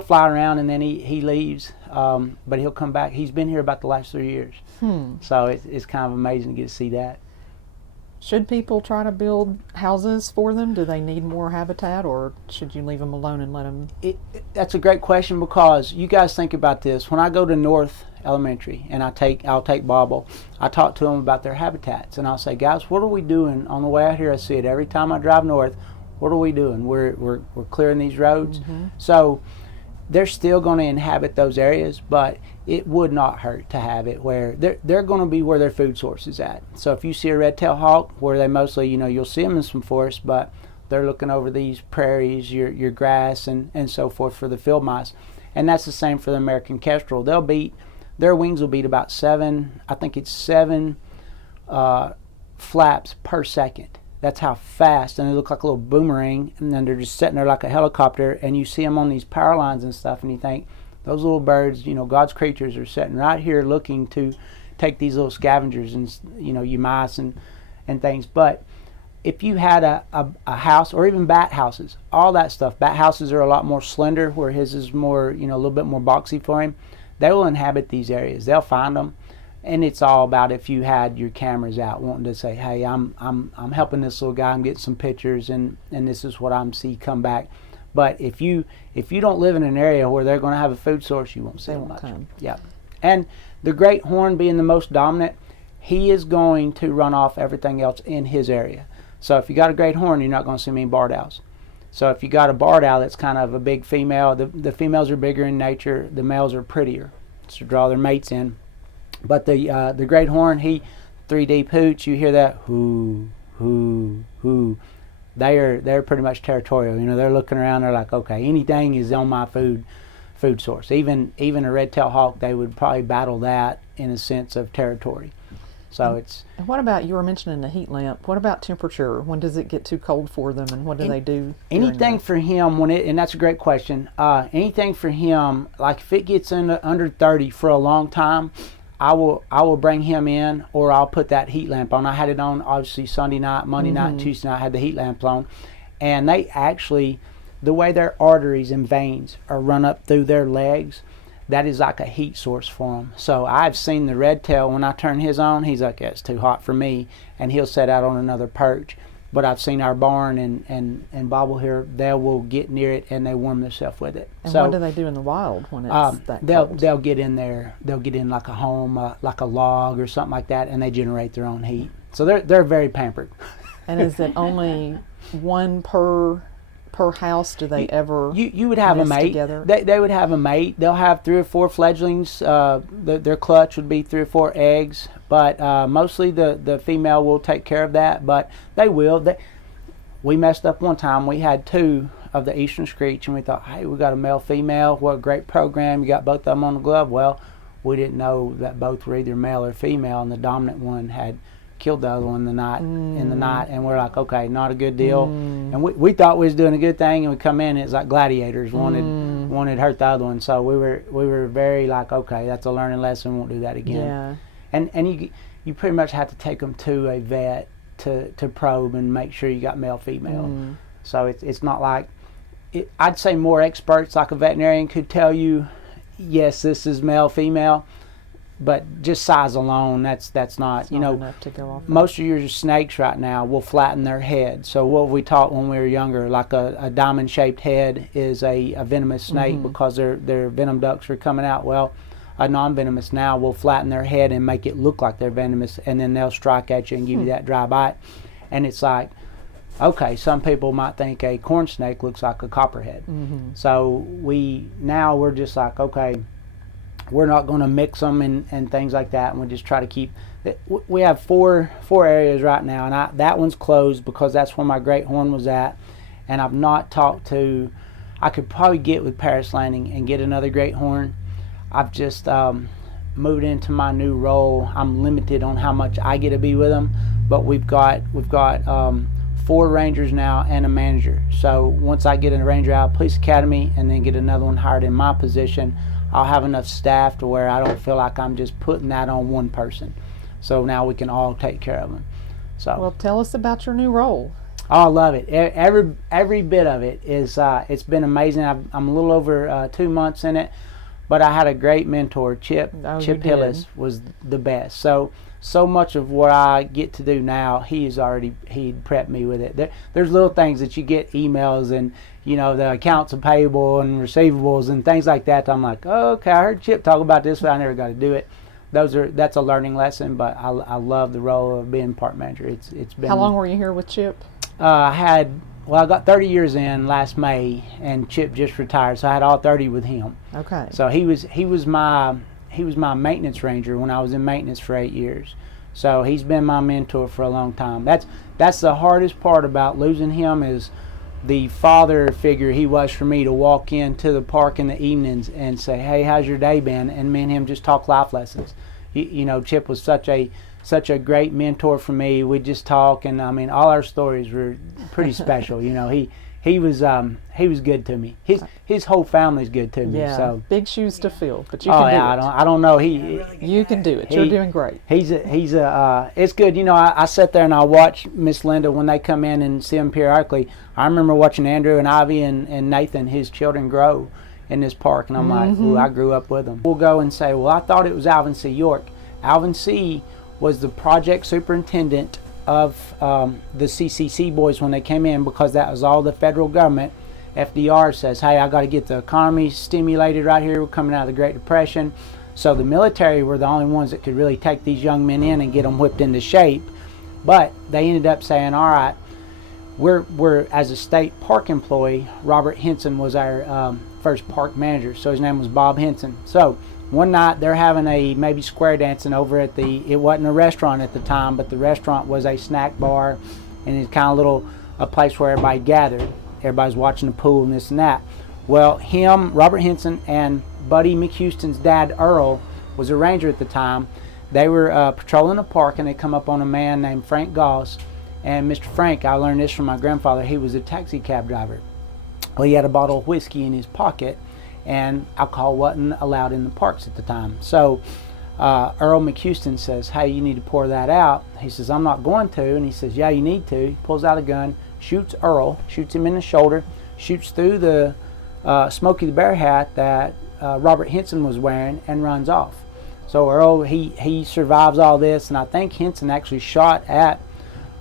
fly around, and then he leaves, but he'll come back. He's been here about the last 3 years. So it's kind of amazing to get to see that. Should people try to build houses for them? Do they need more habitat, or should you leave them alone and let them? That's a great question, because you guys think about this. When I go to North Elementary and I'll take Bobble, I talk to them about their habitats, and I'll say, guys, what are we doing on the way out here? I see it every time I drive north. What are we doing? We're clearing these roads. So they're still going to inhabit those areas, but it would not hurt to have it where they're going to be where their food source is at. So if you see a red-tailed hawk, where they mostly, you'll see them in some forests, but they're looking over these prairies, your grass, and so forth for the field mice. And that's the same for the American kestrel. Their wings will beat about seven flaps per second. That's how fast, and they look like a little boomerang, and then they're just sitting there like a helicopter, and you see them on these power lines and stuff, and you think, those little birds, God's creatures, are sitting right here looking to take these little scavengers and, you mice and things. But if you had a house, or even bat houses, all that stuff, bat houses are a lot more slender, where his is more, a little bit more boxy for him. They will inhabit these areas. They'll find them. And it's all about, if you had your cameras out wanting to say, hey, I'm helping this little guy, I'm getting some pictures, and this is what I'm see come back. But if you don't live in an area where they're going to have a food source, you won't see them much. Yeah. And the great horn being the most dominant, he is going to run off everything else in his area. So if you got a great horn, you're not going to see many barred owls. So if you got a barred owl that's kind of a big female, the females are bigger in nature, the males are prettier to draw their mates in. But the great horn, 3D pooch, you hear that hoo, hoo, hoo. They're pretty much territorial. They're looking around. They're like, okay, anything is on my food source. Even a red-tailed hawk, they would probably battle that in a sense of territory. So it's. And what about, you were mentioning the heat lamp? What about temperature? When does it get too cold for them, and what do they do? Anything for him and that's a great question. Anything for him, like if it gets under 30 for a long time, I will bring him in, or I'll put that heat lamp on. I had it on obviously Sunday night, Monday night, and Tuesday night. I had the heat lamp on, and they actually, the way their arteries and veins are run up through their legs, that is like a heat source for them. So I've seen the red tail, when I turn his on, he's like, yeah, it's too hot for me, and he'll set out on another perch. But I've seen our barn and Bobble here, they will get near it and they warm themselves with it. And what do they do in the wild when it's that cold? They'll get in there. They'll get in like a home, like a log or something like that, and they generate their own heat. So they're very pampered. And is it only one per house? Do they ever? You would have a mate. Together? They would have a mate. They'll have 3 or 4 fledglings. Their clutch would be 3 or 4 eggs. But mostly the female will take care of that. But they will. We messed up one time. We had 2 of the eastern screech, and we thought, hey, we got a male female. What a great program! You got both of them on the glove. Well, we didn't know that both were either male or female, and the dominant one had killed the other one in the night, and we're like, okay, not a good deal. And we thought we was doing a good thing, and we come in and it's like gladiators, one had hurt the other one. So we were very like, okay, that's a learning lesson, won't do that again. Yeah. And you pretty much have to take them to a vet to probe and make sure you got male female. So it's not like I'd say more experts like a veterinarian could tell you, yes, this is male female. But just size alone, that's not, enough to go off. Most of your snakes right now will flatten their head. So what we taught when we were younger, like a diamond-shaped head is a venomous snake because their venom ducts are coming out. Well, a non-venomous now will flatten their head and make it look like they're venomous, and then they'll strike at you and give you that dry bite. And it's like, okay, some people might think a corn snake looks like a copperhead. So we're just like, okay, we're not going to mix them and things like that, and we just try to keep. We have four areas right now, and that one's closed because that's where my great horn was at, and I've not talked to. I could probably get with Paris Landing and get another great horn. I've just moved into my new role. I'm limited on how much I get to be with them, but we've got 4 rangers now and a manager. So once I get a ranger out of police academy and then get another one hired in my position, I'll have enough staff to where I don't feel like I'm just putting that on one person. So now we can all take care of them. So well, tell us about your new role. Oh, I love it. Every bit of it is. It's been amazing. I'm a little over 2 months in it, but I had a great mentor. Chip Hillis was the best. So so much of what I get to do now, he'd prepped me with it. There's little things that you get emails and, you know, the accounts payable and receivables and things like that. I'm like, oh, okay, I heard Chip talk about this, but I never got to do it. That's a learning lesson, but I love the role of being park manager. It's been. How long were you here with Chip? I got 30 years in last May, and Chip just retired, so I had all 30 with him. Okay. So he was my maintenance ranger when I was in maintenance for 8 years. So he's been my mentor for a long time. That's the hardest part about losing him, is the father figure he was for me, to walk into the park in the evenings and say, hey, how's your day been? And me and him just talk life lessons. You know, Chip was such a great mentor for me. We just talk, and I mean, all our stories were pretty special. You know, he was good to me. His whole family's good to me. Yeah, So big shoes to fill, but you can do it. I don't know. You can do it. You're doing great. It's good. You know, I sit there and I watch Miss Linda when they come in and see them periodically. I remember watching Andrew and Ivy and Nathan, his children, grow in this park, and I'm like, ooh, I grew up with them. We'll go and say, well, I thought it was Alvin C. York. Alvin C. was the project superintendent of the CCC boys when they came in, because that was all the federal government. FDR says, hey, I got to get the economy stimulated right here. We're coming out of the Great Depression. So the military were the only ones that could really take these young men in and get them whipped into shape. But they ended up saying, all right, we're as a state park employee, Robert Henson was our first park manager. So his name was Bob Henson. So one night they're having a maybe square dancing over at it wasn't a restaurant at the time, but the restaurant was a snack bar, and it's kind of a place where everybody gathered. Everybody's watching the pool and this and that. Well, Robert Henson, and Buddy McHouston's dad, Earl, was a ranger at the time. They were patrolling the park, and they come up on a man named Frank Goss. And Mr. Frank, I learned this from my grandfather, he was a taxi cab driver. Well, he had a bottle of whiskey in his pocket, and alcohol wasn't allowed in the parks at the time. So Earl McHouston says, hey, you need to pour that out. He says, I'm not going to. And he says, yeah, you need to. He pulls out a gun, shoots Earl, shoots him in the shoulder, shoots through the Smokey the Bear hat that Robert Henson was wearing, and runs off. So Earl, he survives all this, and I think Henson actually shot at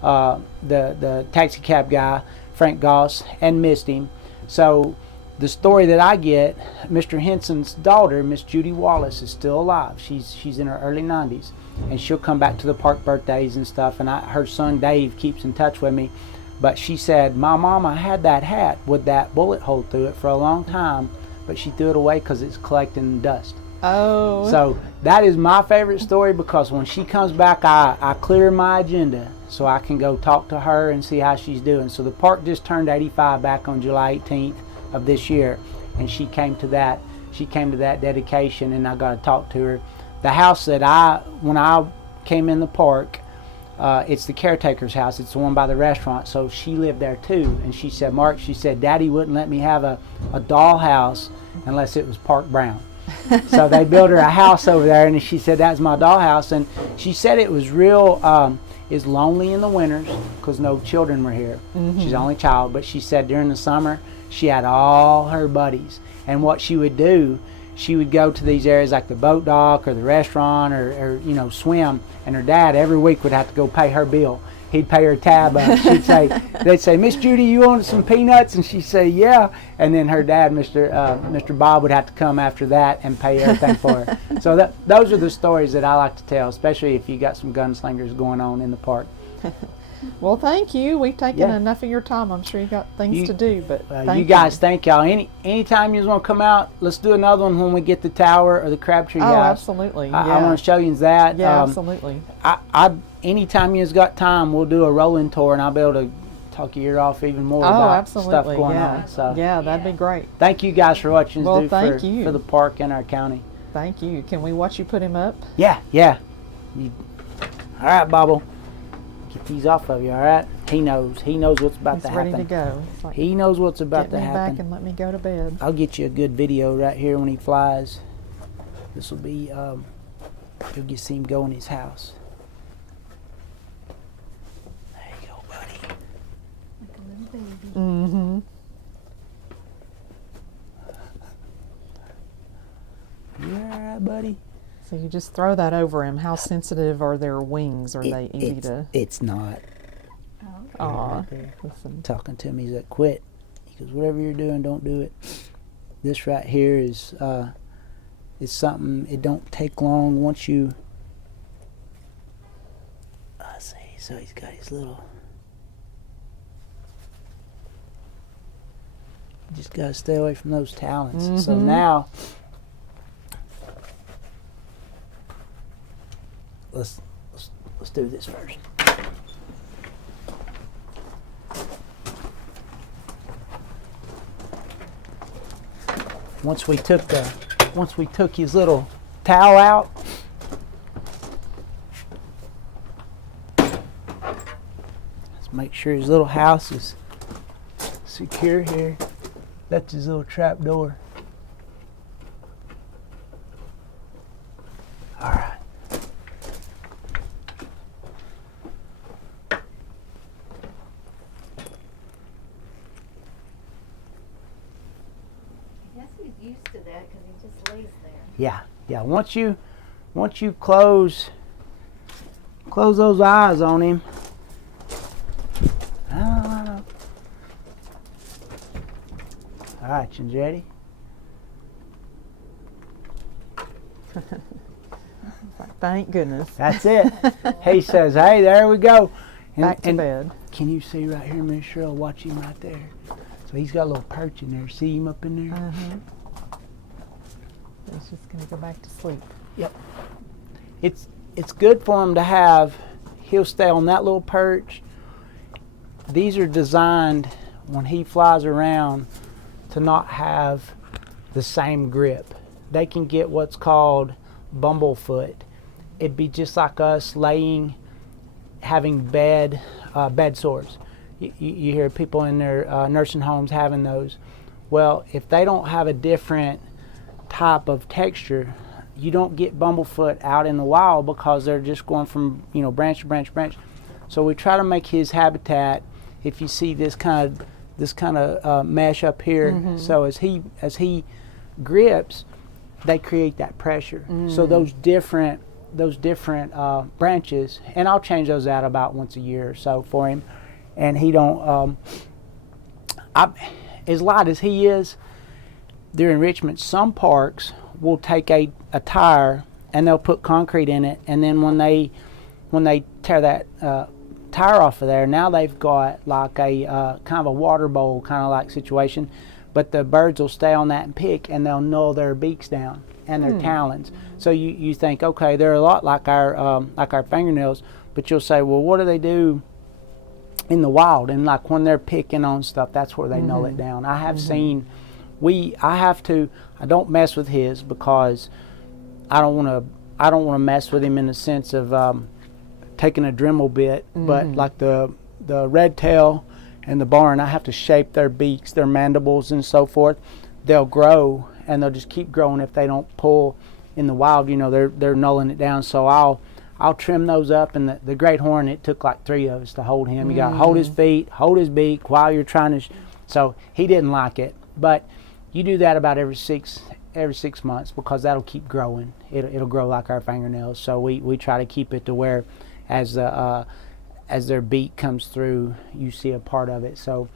the taxi cab guy, Frank Goss, and missed him. So the story that I get, Mr. Henson's daughter, Miss Judy Wallace, is still alive. She's in her early 90s, and she'll come back to the park birthdays and stuff, and her son Dave keeps in touch with me. But she said, my mama had that hat with that bullet hole through it for a long time, but she threw it away because it's collecting dust. Oh. So that is my favorite story, because when she comes back, I clear my agenda so I can go talk to her and see how she's doing. So the park just turned 85 back on July 18th of this year, and she came to that dedication, and I got to talk to her. The house that when I came in the park, it's the caretaker's house. It's the one by the restaurant. So she lived there too, and she said, Mark, she said, Daddy wouldn't let me have a doll house unless it was Park Brown. So they built her a house over there, and she said, that's my doll house. And she said it was real is lonely in the winters because no children were here. She's the only child, but she said during the summer she had all her buddies, and what she would do, she would go to these areas like the boat dock or the restaurant or swim, and her dad every week would have to go pay her bill. He'd pay her tab up. They'd say, Miss Judy, you want some peanuts? And she'd say, yeah. And then her dad, Mr. Bob, would have to come after that and pay everything for her. So those are the stories that I like to tell, especially if you got some gunslingers going on in the park. Well, thank you. We've taken enough of your time. I'm sure you got things to do, but you guys, thank y'all. Anytime you want to come out, let's do another one when we get the tower or the Crabtree house. Oh, absolutely. I want to show you that. Yeah, absolutely. Anytime you've got time, we'll do a rolling tour, and I'll be able to talk your ear off even more about stuff going on. So yeah, that'd be great. Thank you guys for watching Well, us thank you. for the park in our county. Thank you. Can we watch you put him up? Yeah. All right, Bobble. Get these off of you, all right? He knows what's about to happen. He's ready to go. It's like, he knows what's about to happen. Get me back and let me go to bed. I'll get you a good video right here when he flies. This will be, you'll get to see him go in his house. There you go, buddy. Like a little baby. Mm-hmm. You all right, buddy? So you just throw that over him. How sensitive are their wings? Are they easy to? It's not. Aw, Listen. Talking to me, he's like, quit. He goes, whatever you're doing, don't do it. This right here is something, it don't take long once you, see, so he's got his little, you just got to stay away from those talons. Mm-hmm. So now, let's do this first. Once we took his little towel out, let's make sure his little house is secure here. That's his little trap door. All right. Used to that because he just lays there. Yeah. Once you close those eyes on him. All right, Chinjetti. Thank goodness. That's it. He says, "Hey, there we go." Back to bed. Can you see right here, Miss Cheryl? Watch him right there. So he's got a little perch in there. See him up in there? He's just going to go back to sleep. Yep. It's good for him to have. He'll stay on that little perch. These are designed when he flies around to not have the same grip. They can get what's called bumblefoot. It'd be just like us having bed sores. You hear people in their nursing homes having those. Well, if they don't have a different type of texture, you don't get bumblefoot out in the wild because they're just going from branch to branch to branch. So we try to make his habitat. If you see this kind of mesh up here, so as he grips, they create that pressure. So those different branches, and I'll change those out about once a year or so for him. And he don't, as light as he is, their enrichment, some parks will take a tire and they'll put concrete in it, and then when they tear that tire off of there, now they've got like a kind of a water bowl kind of like situation, but the birds will stay on that and pick, and they'll gnaw their beaks down and their talons. So you think, okay, they're a lot like our fingernails, but you'll say, well, what do they do in the wild? And like when they're picking on stuff, that's where they gnaw it down. I have seen, I don't mess with his because I don't want to mess with him in the sense of taking a Dremel bit, but like the red tail and the barn, I have to shape their beaks, their mandibles and so forth. They'll grow and they'll just keep growing if they don't pull in the wild. They're nulling it down. So I'll trim those up, and the great horn, it took like 3 of us to hold him. You got to hold his feet, hold his beak while you're trying to. So he didn't like it, but you do that about every 6 months because that'll keep growing. It'll grow like our fingernails. So we try to keep it to where as their beak comes through, you see a part of it. So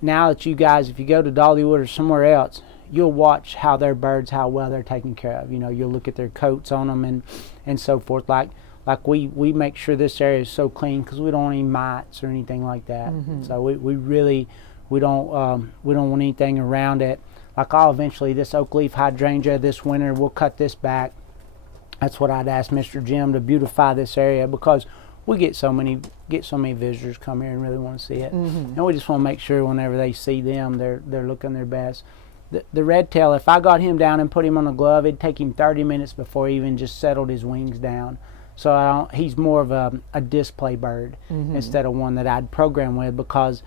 now that you guys, if you go to Dollywood or somewhere else, you'll watch how their birds, how well they're taken care of. You'll look at their coats on them and so forth. Like we make sure this area is so clean because we don't want any mites or anything like that. So we don't want anything around it. Like I'll eventually, this oak leaf hydrangea this winter, we'll cut this back. That's what I'd ask Mr. Jim to beautify this area, because we get so many visitors come here and really want to see it. And we just want to make sure whenever they see them, they're looking their best. The red tail, if I got him down and put him on a glove, it'd take him 30 minutes before he even just settled his wings down. So he's more of a display bird instead of one that I'd program with, because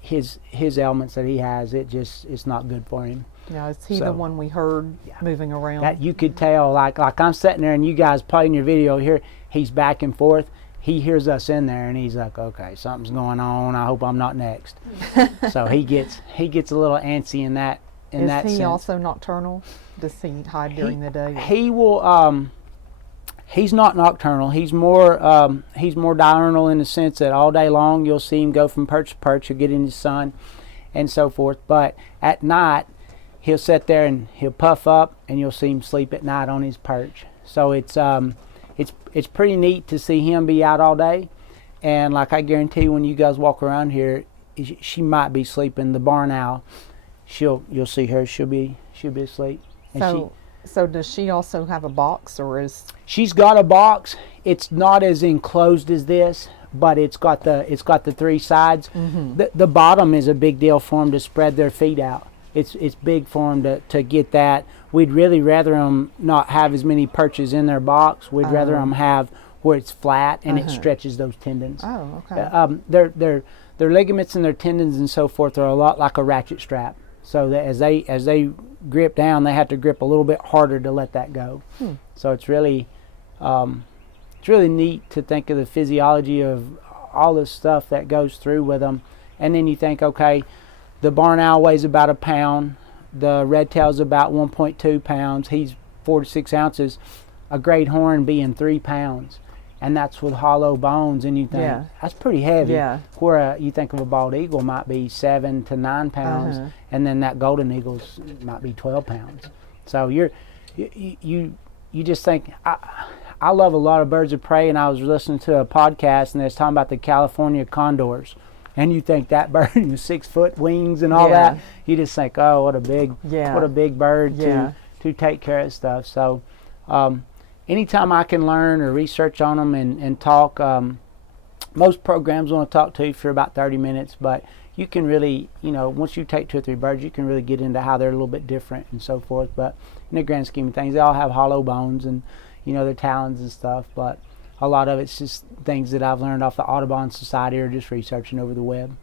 his ailments that he has, it's not good for him. Now, is he the one we heard moving around? That you could tell, like I'm sitting there and you guys playing your video here, he's back and forth. He hears us in there and he's like, okay, something's going on. I hope I'm not next. So he gets a little antsy in in that sense. Is he also nocturnal? Does he hide during the day? He will. He's not nocturnal. He's more diurnal in the sense that all day long you'll see him go from perch to perch. He'll get in the sun and so forth. But at night he'll sit there and he'll puff up, and you'll see him sleep at night on his perch. So it's pretty neat to see him be out all day. And like I guarantee, when you guys walk around here, she might be sleeping. The barn owl, you'll see her. She'll be asleep. And So does she also have a box, or is? She's got a box. It's not as enclosed as this, but it's got the three sides. Mm-hmm. The bottom is a big deal for them to spread their feet out. It's big for them to get that. We'd really rather them not have as many perches in their box. We'd rather them have where it's flat and it stretches those tendons. Oh, okay. Their ligaments and their tendons and so forth are a lot like a ratchet strap. So that as they grip down, they have to grip a little bit harder to let that go. So it's really neat to think of the physiology of all this stuff that goes through with them. And then you think, okay, the barn owl weighs about 1 pound. The red tail's about 1.2 pounds. He's 4 to 6 ounces. A great horn being 3 pounds. And that's with hollow bones, and you think, that's pretty heavy. Yeah. Where you think of a bald eagle might be 7 to 9 pounds, and then that golden eagle might be 12 pounds. So you just think, I love a lot of birds of prey, and I was listening to a podcast, and they was talking about the California condors, and you think that bird with 6 foot wings and all that, you just think, oh, what a big bird to take care of stuff. So. Anytime I can learn or research on them and talk, most programs want to talk to you for about 30 minutes, but you can really, once you take 2 or 3 birds, you can really get into how they're a little bit different and so forth. But in the grand scheme of things, they all have hollow bones and, their talons and stuff, but a lot of it's just things that I've learned off the Audubon Society or just researching over the web.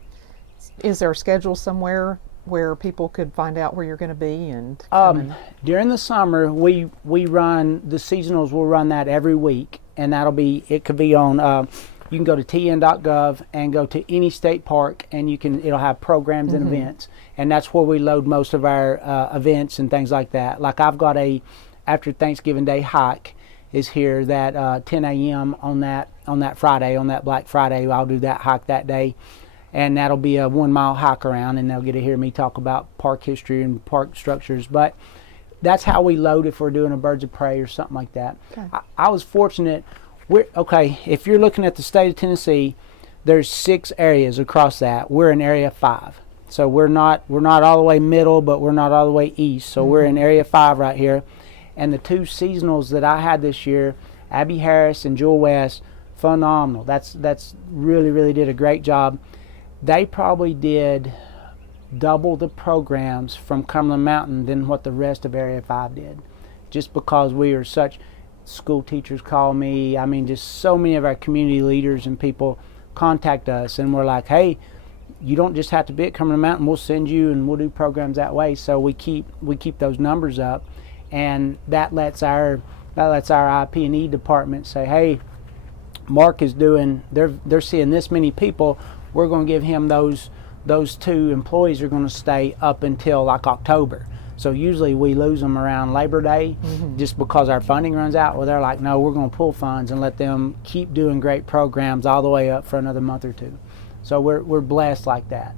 Is there a schedule somewhere where people could find out where you're going to be and during the summer we run the seasonals. We'll run that every week, and it could be on you can go to tn.gov and go to any state park, and it'll have programs and events, and that's where we load most of our events and things like that. Like I've got a after Thanksgiving Day hike is here that 10 a.m. on that Friday, on that Black Friday. I'll do that hike that day. And that'll be a 1 mile hike around, and they'll get to hear me talk about park history and park structures. But that's how we load if we're doing a birds of prey or something like that. Okay. I was fortunate. If you're looking at the state of Tennessee, there's 6 areas across that. We're in area 5. So we're not all the way middle, but we're not all the way east. So we're in area 5 right here. And the 2 seasonals that I had this year, Abby Harris and Jewel West, phenomenal. That's really did a great job. They probably did double the programs from Cumberland Mountain than what the rest of Area 5 did. Just because we are such, school teachers call me, just so many of our community leaders and people contact us, and we're like, hey, you don't just have to be at Cumberland Mountain, we'll send you and we'll do programs that way. So we keep those numbers up, and that lets our IP&E department say, hey, Mark is doing, they're seeing this many people, we're going to give him those 2 employees are going to stay up until like October. So usually we lose them around Labor Day just because our funding runs out. Well, they're like, no, we're going to pull funds and let them keep doing great programs all the way up for another month or 2. So we're blessed like that.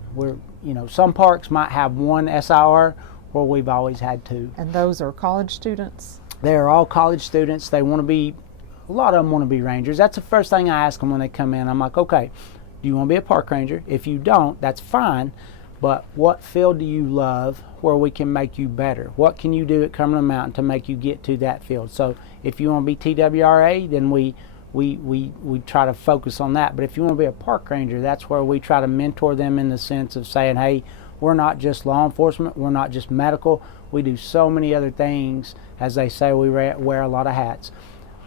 Some parks might have 1 SIR where we've always had 2. And those are college students? They are all college students. They want to be, a lot of them want to be rangers. That's the first thing I ask them when they come in. I'm like, okay, do you want to be a park ranger? If you don't, that's fine, but what field do you love where we can make you better? What can you do at Cumberland Mountain to make you get to that field? So if you want to be TWRA, then we try to focus on that. But if you want to be a park ranger, that's where we try to mentor them in the sense of saying, hey, we're not just law enforcement, we're not just medical, we do so many other things. As they say, we wear a lot of hats.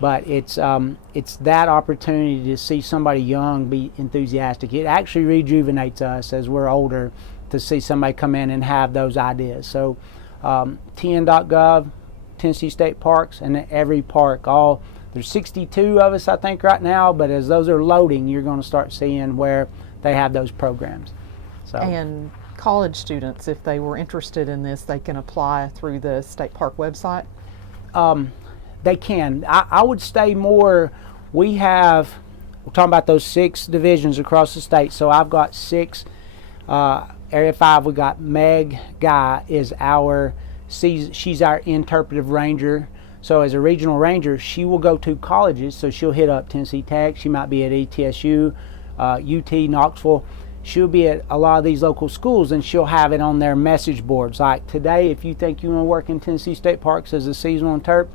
But it's that opportunity to see somebody young be enthusiastic. It actually rejuvenates us as we're older to see somebody come in and have those ideas. So tn.gov, Tennessee State Parks, and every park, there's 62 of us I think right now, but as those are loading, you're going to start seeing where they have those programs. So. And college students, if they were interested in this, they can apply through the state park website? They can. I would stay more, we're talking about those 6 divisions across the state. So I've got 6, Area 5, we got Meg Guy is she's our interpretive ranger. So as a regional ranger, she will go to colleges. So she'll hit up Tennessee Tech, she might be at ETSU, UT, Knoxville. She'll be at a lot of these local schools, and she'll have it on their message boards. Like today, if you think you want to work in Tennessee State Parks as a seasonal interp,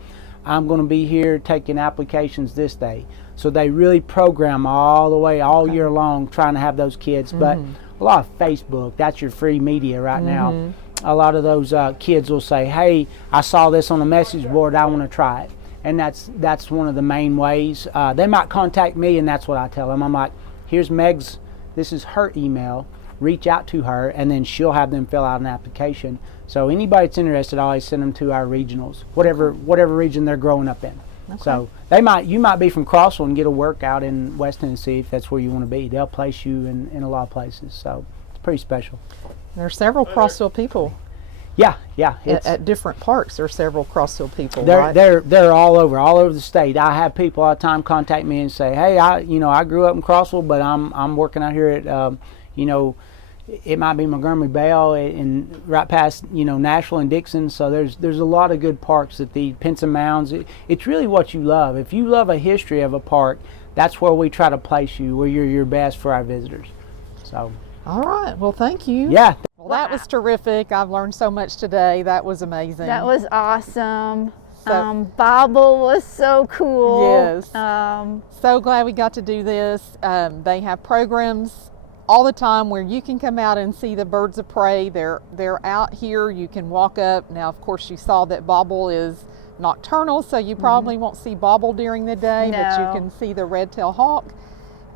I'm going to be here taking applications this day. So they really program all the way, all year long, trying to have those kids. But a lot of Facebook, that's your free media right now. A lot of those kids will say, hey, I saw this on a message board, I want to try it. And that's one of the main ways. They might contact me, and that's what I tell them. I'm like, here's Meg's, this is her email, reach out to her, and then she'll have them fill out an application. So anybody that's interested, I always send them to our regionals, whatever region they're growing up in. Okay. So you might be from Crossville and get a workout in West Tennessee if that's where you want to be. They'll place you in a lot of places. So it's pretty special. There are several Crossville people. Yeah. At different parks, there are several Crossville people. They're all over the state. I have people all the time contact me and say, hey, I grew up in Crossville, but I'm working out here at it might be Montgomery Bell and right past Nashville and Dixon. So there's a lot of good parks at the Pinson Mounds. It's really what you love. If you love a history of a park, that's where we try to place you, where you're your best for our visitors. So. All right. Well, thank you. Yeah. Well, that was terrific. I've learned so much today. That was amazing. That was awesome. So, Bobble was so cool. Yes. So glad we got to do this. They have programs all the time where you can come out and see the birds of prey. They're out here. You can walk up. Now, of course, you saw that Bobble is nocturnal, so you probably won't see Bobble during the day, but you can see the red-tailed hawk.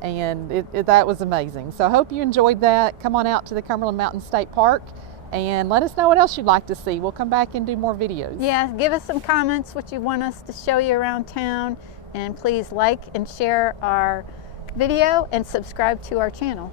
And that was amazing. So I hope you enjoyed that. Come on out to the Cumberland Mountain State Park and let us know what else you'd like to see. We'll come back and do more videos. Yeah, give us some comments what you want us to show you around town, and please like and share our video and subscribe to our channel.